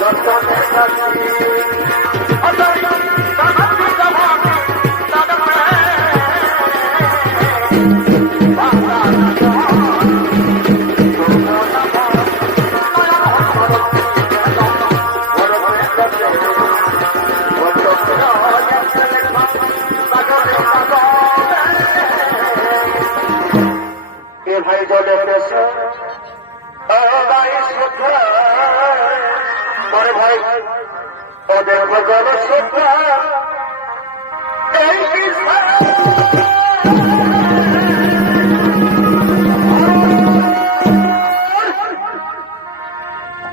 যত্ন ভাই জলে পেশে ভাই ওদের জল শুদ্ধা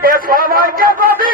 এই সবাইকে ভাই